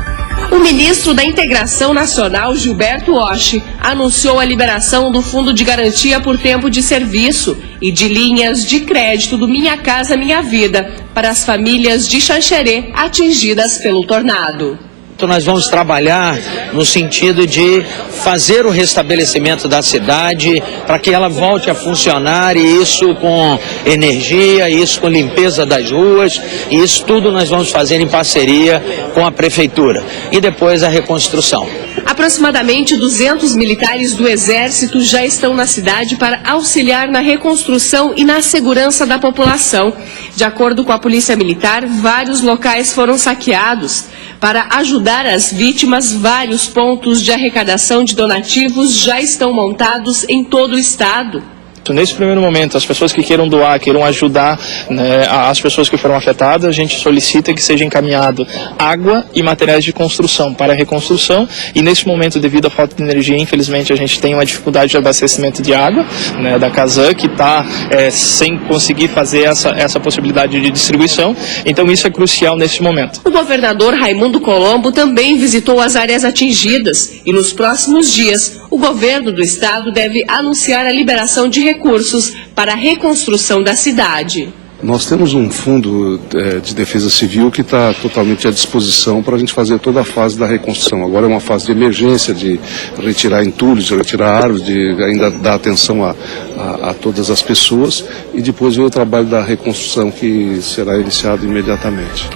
O ministro da Integração Nacional, Gilberto Oshi, anunciou a liberação do Fundo de Garantia por Tempo de Serviço e de linhas de crédito do Minha Casa Minha Vida para as famílias de Xanxerê atingidas pelo tornado. Então nós vamos trabalhar no sentido de fazer o restabelecimento da cidade para que ela volte a funcionar, e isso com energia, isso com limpeza das ruas, e isso tudo nós vamos fazer em parceria com a prefeitura. E depois a reconstrução. Aproximadamente 200 militares do Exército já estão na cidade para auxiliar na reconstrução e na segurança da população. De acordo com a Polícia Militar, vários locais foram saqueados. Para ajudar as vítimas, vários pontos de arrecadação de donativos já estão montados em todo o estado. Nesse primeiro momento, as pessoas que queiram doar, queiram ajudar, né, as pessoas que foram afetadas, a gente solicita que seja encaminhado água e materiais de construção para a reconstrução. E nesse momento, devido à falta de energia, infelizmente a gente tem uma dificuldade de abastecimento de água, né, da Casan, que está sem conseguir fazer essa possibilidade de distribuição. Então isso é crucial nesse momento. O governador Raimundo Colombo também visitou as áreas atingidas e nos próximos dias o governo do estado deve anunciar a liberação de recursos para a reconstrução da cidade. Nós temos um fundo de defesa civil que está totalmente à disposição para a gente fazer toda a fase da reconstrução. Agora é uma fase de emergência, de retirar entulhos, de retirar árvores, de ainda dar atenção a todas as pessoas, e depois vem o trabalho da reconstrução que será iniciado imediatamente.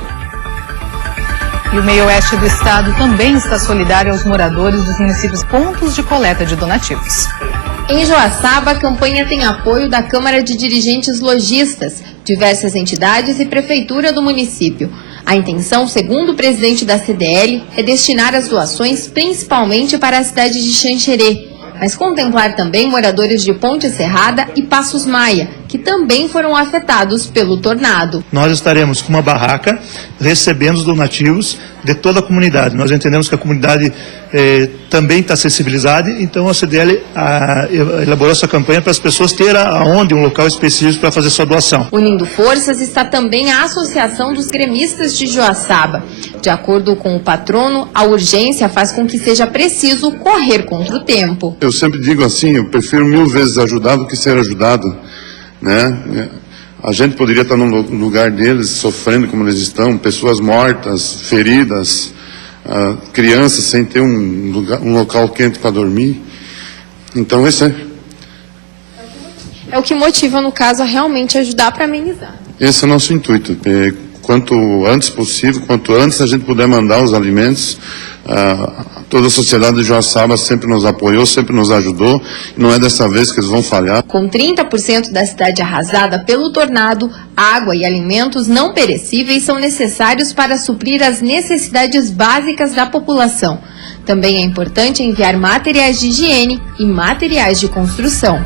E o meio-oeste do estado também está solidário aos moradores dos municípios pontos de coleta de donativos. Em Joaçaba, a campanha tem apoio da Câmara de Dirigentes Lojistas, diversas entidades e prefeitura do município. A intenção, segundo o presidente da CDL, é destinar as doações principalmente para a cidade de Xanxerê, mas contemplar também moradores de Ponte Serrada e Passos Maia, que também foram afetados pelo tornado. Nós estaremos com uma barraca recebendo os donativos de toda a comunidade. Nós entendemos que a comunidade também está sensibilizada, então a CDL elaborou essa campanha para as pessoas terem aonde um local específico para fazer sua doação. Unindo forças está também a Associação dos Gremistas de Joaçaba. De acordo com o patrono, a urgência faz com que seja preciso correr contra o tempo. Eu sempre digo assim, eu prefiro 1000 vezes ajudar do que ser ajudado, né? A gente poderia estar no lugar deles, sofrendo como eles estão, pessoas mortas, feridas, crianças sem ter um local quente para dormir. Então esse é o que motiva, no caso, a realmente ajudar para amenizar. Esse é o nosso intuito. Quanto antes possível, quanto antes a gente puder mandar os alimentos, toda a sociedade de Joaçaba sempre nos apoiou, sempre nos ajudou, e não é dessa vez que eles vão falhar. Com 30% da cidade arrasada pelo tornado, água e alimentos não perecíveis são necessários para suprir as necessidades básicas da população. Também é importante enviar materiais de higiene e materiais de construção.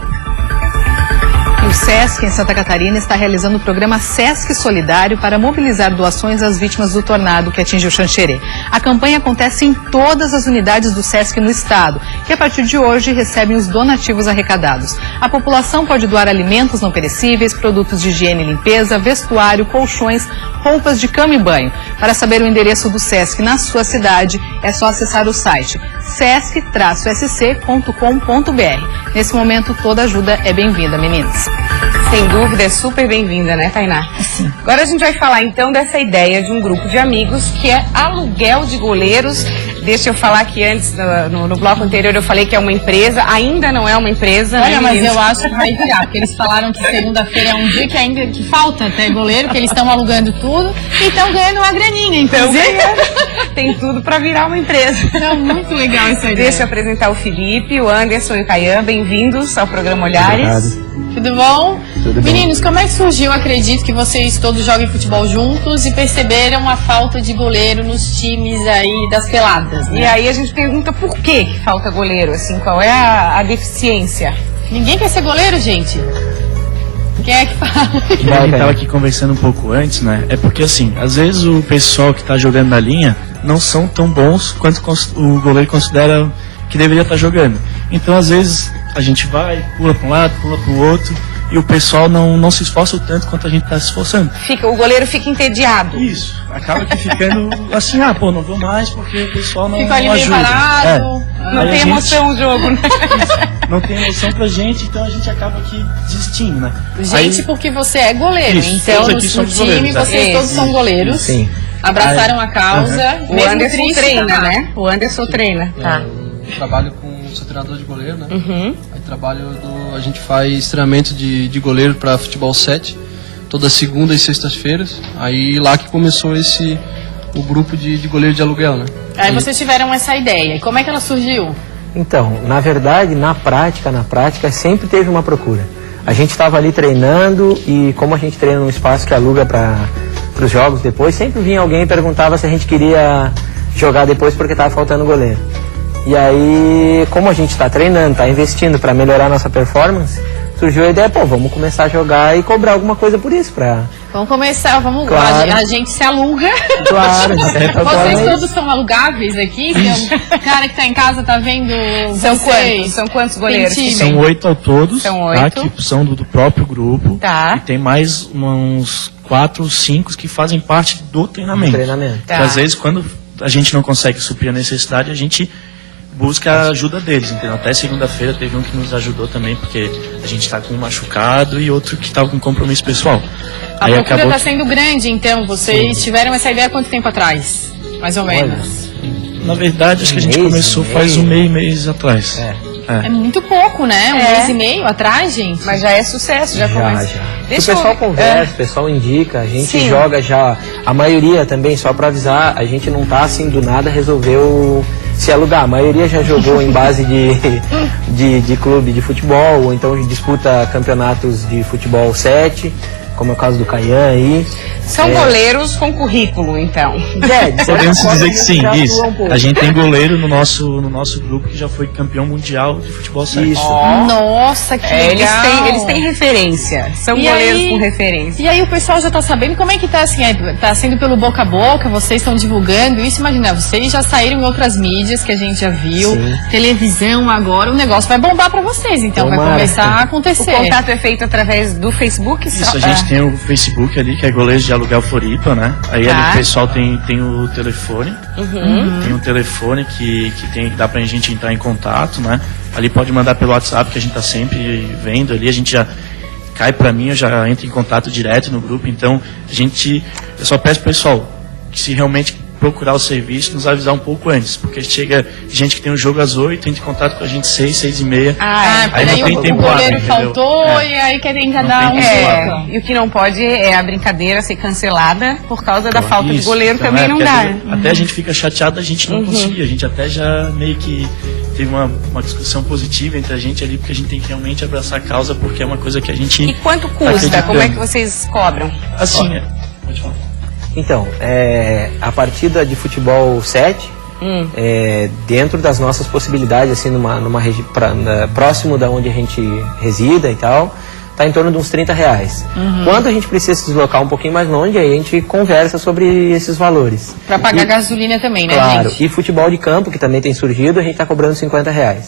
O SESC, em Santa Catarina, está realizando o programa SESC Solidário para mobilizar doações às vítimas do tornado que atingiu Xanxerê. A campanha acontece em todas as unidades do SESC no estado, que a partir de hoje recebem os donativos arrecadados. A população pode doar alimentos não perecíveis, produtos de higiene e limpeza, vestuário, colchões, roupas de cama e banho. Para saber o endereço do SESC na sua cidade, é só acessar o site sesc-sc.com.br. Nesse momento, toda ajuda é bem-vinda, meninas. Sem dúvida, é super bem-vinda, né, Tainá? Sim. Agora a gente vai falar, então, dessa ideia de um grupo de amigos que é aluguel de goleiros. Deixa eu falar que antes, no bloco anterior, eu falei que é uma empresa. Ainda não é uma empresa. Olha, né, mas meninas? eu acho que vai virar, porque eles falaram que segunda-feira é um dia que ainda que falta até goleiro, que eles estão alugando tudo e estão ganhando uma graninha, inclusive. Tem tudo para virar uma empresa. Então, muito legal essa ideia. Deixa eu apresentar o Felipe, o Anderson e o Caian. Bem-vindos ao programa Olhares. Tudo bom? Tudo bom. Meninos, como é que surgiu? Acredito que vocês todos jogam futebol juntos e perceberam a falta de goleiro nos times aí das peladas, né? E aí a gente pergunta por que falta goleiro, assim, qual é a deficiência? Ninguém quer ser goleiro, gente? Quem é que fala? A gente estava aqui conversando um pouco antes, né? É porque assim, às vezes o pessoal que está jogando na linha não são tão bons quanto o goleiro considera que deveria estar jogando. Então, às vezes, a gente vai, pula para um lado, pula para o outro, e o pessoal não se esforça o tanto quanto a gente está se esforçando. O goleiro fica entediado. Isso. Acaba que ficando assim, não vou mais porque o pessoal não fica ali ajuda. meio parado, não tem emoção o jogo, né? Não tem emoção pra gente, então a gente acaba aqui desistindo, né? Gente, porque você é goleiro, Isso, então no time goleiros, vocês todos são goleiros. Sim. Abraçaram a causa. O Anderson treina, né? O Anderson treina. Tá. Eu trabalho com sou treinador de goleiro, né? Uhum. Aí a gente faz treinamento de goleiro para futebol 7, toda segunda e sextas-feiras. Aí lá que começou o grupo de goleiro de aluguel, né? Aí vocês tiveram essa ideia. E como é que ela surgiu? Então, na verdade, na prática, sempre teve uma procura. A gente estava ali treinando e como a gente treina num espaço que aluga para os jogos depois, sempre vinha alguém e perguntava se a gente queria jogar depois porque estava faltando goleiro. E aí, como a gente está treinando, está investindo para melhorar a nossa performance, surgiu a ideia, vamos começar a jogar e cobrar alguma coisa por isso. Vamos começar, Claro. A gente se aluga. Claro. Vocês todos são alugáveis aqui? Se o cara que está em casa está vendo São quantos goleiros? São 8 ao todos, São 8. Tá, que são do próprio grupo. Tá. E tem mais uns 4 ou 5 que fazem parte do treinamento. Tá. Às vezes, quando a gente não consegue suprir a necessidade, a gente busca a ajuda deles, entendeu? Até segunda-feira teve um que nos ajudou também, porque a gente está com um machucado e outro que estava com compromisso pessoal. A procura está sendo grande, então. Vocês tiveram essa ideia há quanto tempo atrás? Mais ou menos. Na verdade, acho que a gente começou faz um mês atrás. É muito pouco, né? Um mês e meio atrás, gente. Mas já é sucesso, já começa. O pessoal conversa, o pessoal indica, a gente joga já. A maioria também, só para avisar, a gente não tá assim do nada, resolveu se alugar. A maioria já jogou em base de clube de futebol, ou então disputa campeonatos de futebol 7, como é o caso do Caian aí. São goleiros com currículo, então. Podemos dizer que sim, isso. A gente tem goleiro no nosso grupo que já foi campeão mundial de futebol 7. Isso. Nossa, que legal. Eles têm referência. São goleiros com referência. E aí o pessoal já tá sabendo como é que tá assim, tá sendo pelo boca a boca, vocês estão divulgando isso, imagina, vocês já saíram em outras mídias que a gente já viu, televisão agora, o negócio vai bombar pra vocês, então vai começar a acontecer. O contato é feito através do Facebook? Isso, a gente tem o Facebook ali, que é Goleiros de Aluguel Floripa, né? Aí ali o pessoal tem o telefone, tem um telefone que dá pra gente entrar em contato, né? Ali pode mandar pelo WhatsApp, que a gente tá sempre vendo ali, a gente já cai pra mim, eu já entro em contato direto no grupo, então eu só peço pro pessoal que se realmente procurar o serviço, nos avisar um pouco antes, porque chega gente que tem um jogo às 8, entra em contato com a gente 6, 6h30. Aí não tem tempo. O goleiro faltou e aí quer dar um jeito. E o que não pode é a brincadeira ser cancelada por causa da falta de goleiro, então também não dá. Até a gente fica chateado, a gente não conseguia, a gente até já meio que teve uma discussão positiva entre a gente ali, porque a gente tem que realmente abraçar a causa, porque é uma coisa que a gente... E quanto custa? Como é que vocês cobram? Assim, pode falar. Então, a partida de futebol 7, dentro das nossas possibilidades, assim, próximo da onde a gente resida e tal, está em torno de uns R$30. Quando a gente precisa se deslocar um pouquinho mais longe, aí a gente conversa sobre esses valores. Para pagar gasolina também, né, claro, gente? E futebol de campo, que também tem surgido, a gente está cobrando R$50.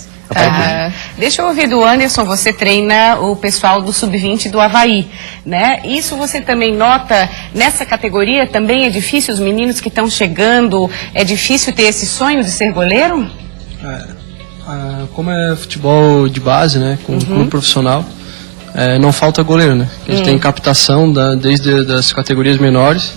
Deixa eu ouvir do Anderson, você treina o pessoal do Sub-20 do Avaí, né? Isso você também nota nessa categoria? Também é difícil, os meninos que estão chegando, é difícil ter esse sonho de ser goleiro? Como é futebol de base, né, com clube profissional, não falta goleiro, né? A gente tem captação desde as categorias menores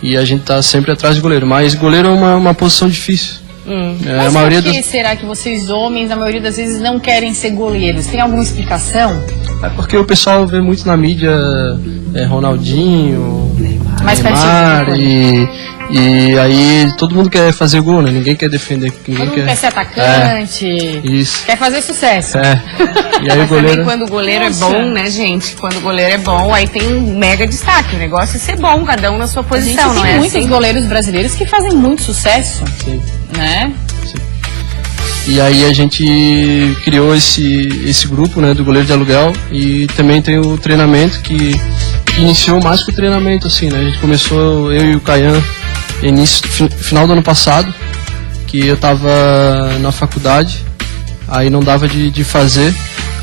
e a gente está sempre atrás de goleiro, mas goleiro é uma posição difícil. Mas por que será que vocês homens, a maioria das vezes, não querem ser goleiros? Tem alguma explicação? É porque o pessoal vê muito na mídia Ronaldinho, Neymar e aí todo mundo quer fazer gol, né? Ninguém quer defender. Todo mundo quer ser atacante, isso. Quer fazer sucesso. E aí o goleiro... também quando o goleiro é bom, né, gente? Quando o goleiro é bom, aí tem um mega destaque. O negócio é ser bom, cada um na sua posição, não é? Tem muitos goleiros brasileiros que fazem muito sucesso, né? E aí a gente criou esse grupo, né, do goleiro de aluguel, e também tem o treinamento que iniciou mais que o treinamento, assim, né? A gente começou, eu e o Caian, final do ano passado, que eu tava na faculdade, aí não dava de fazer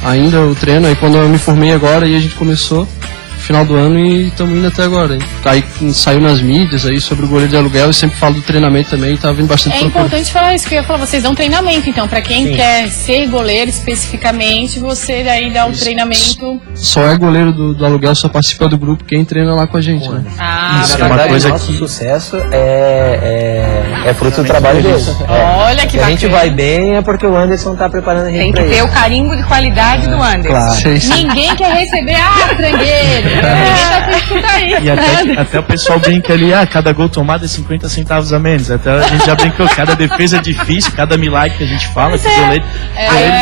ainda o treino, aí quando eu me formei agora, aí a gente começou final do ano e estamos indo até agora. Aí saiu nas mídias aí sobre o goleiro de aluguel, eu sempre falo do treinamento também, tá vindo bastante procura. Importante falar isso, que eu ia falar, vocês dão treinamento, então, para quem quer ser goleiro especificamente, você daí dá um treinamento... Só é goleiro do aluguel, só participa do grupo quem treina lá com a gente, né? Isso é uma coisa que... Nosso sucesso é fruto do trabalho deles. Olha que bacana. Se a gente vai bem é porque o Anderson tá preparando a gente. Tem que ter o carimbo de qualidade do Anderson. Claro. Ninguém quer receber, trangueiro. Ninguém tá com escuta isso. E até o pessoal brinca ali, cada gol tomado é 50 centavos a menos. Até a gente já brincou, cada defesa é difícil, cada milagre que a gente fala, que o goleiro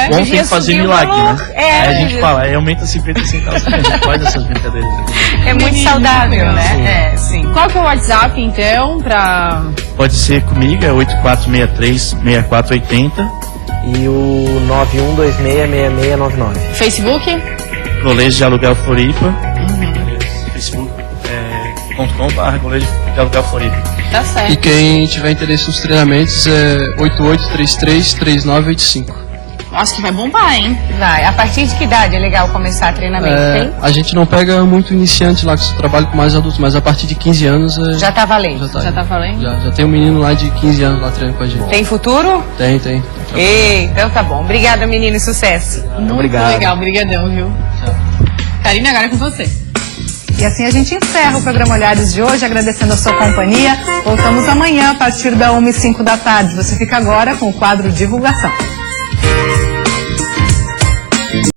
bom tem que fazer milagre, né? Aí a gente fala, aumenta 50 centavos a menos. A gente faz essas brincadeiras. É muito saudável, né? Sim. Qual que é o WhatsApp, então, pra... Pode ser comigo, é 8463-6480. E o 91266699. Facebook? Goleiros de Aluguel Floripa. Facebook.com/Goleiros de Aluguel Floripa. Tá certo. E quem tiver interesse nos treinamentos é 8833-3985. Acho que vai bombar, hein? Vai. A partir de que idade é legal começar treinamento, tem? A gente não pega muito iniciante lá, que eu trabalho com mais adultos, mas a partir de 15 anos... Já tá valendo? Já tá valendo? Já tem um menino lá de 15 anos lá treinando com a gente. Tem futuro? Tem. Então tá bom. Obrigada, menino, e sucesso. Muito obrigado. Legal, brigadão, viu? Karine, agora é com você. E assim a gente encerra o programa Olhares de hoje, agradecendo a sua companhia. Voltamos amanhã a partir da 1h05 da tarde. Você fica agora com o quadro Divulgação.